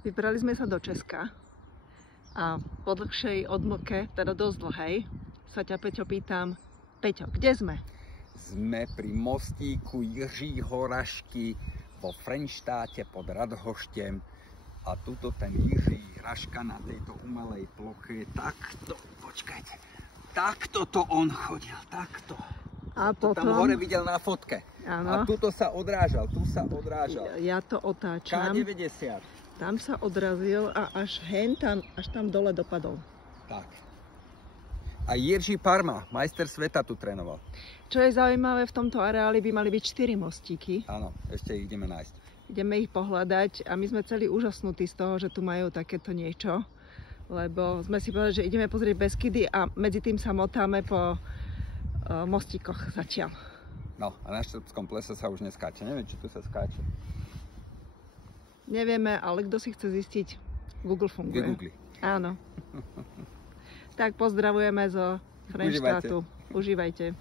Vybrali sme sa do Česka a po dlhšej odmlke, teda dosť dlhej, sa ťa, Peťo, pýtam, Peťo, kde sme? Sme pri mostíku Jiřího Rašky vo Frenštáte pod Radhoštěm a tuto ten Jiří Raška na tejto umelej ploche takto, počkajte, takto to on chodil, takto. A to potom... tam hore videl na fotke. Áno. A tuto sa odrážal, tu sa odrážal. Ja to otáčam. K90. Tam sa odrazil a až tam dole dopadol. Tak. A Jiří Parma, majster sveta, tu trénoval. Čo je zaujímavé, v tomto areáli by mali byť 4 mostíky. Áno, ešte ich ideme nájsť. Ideme ich pohľadať a my sme celí úžasnutí z toho, že tu majú takéto niečo. Lebo sme si povedali, že ideme pozrieť Beskydy a medzi tým sa motáme po mostíkoch zatiaľ. No a na Štrbskom plese sa už neskáče. Neviem, či tu sa skáče. Nevieme, ale kto si chce zistiť, Google funguje. Vygoogli. Áno. Tak pozdravujeme zo Frenštátu. Užívajte.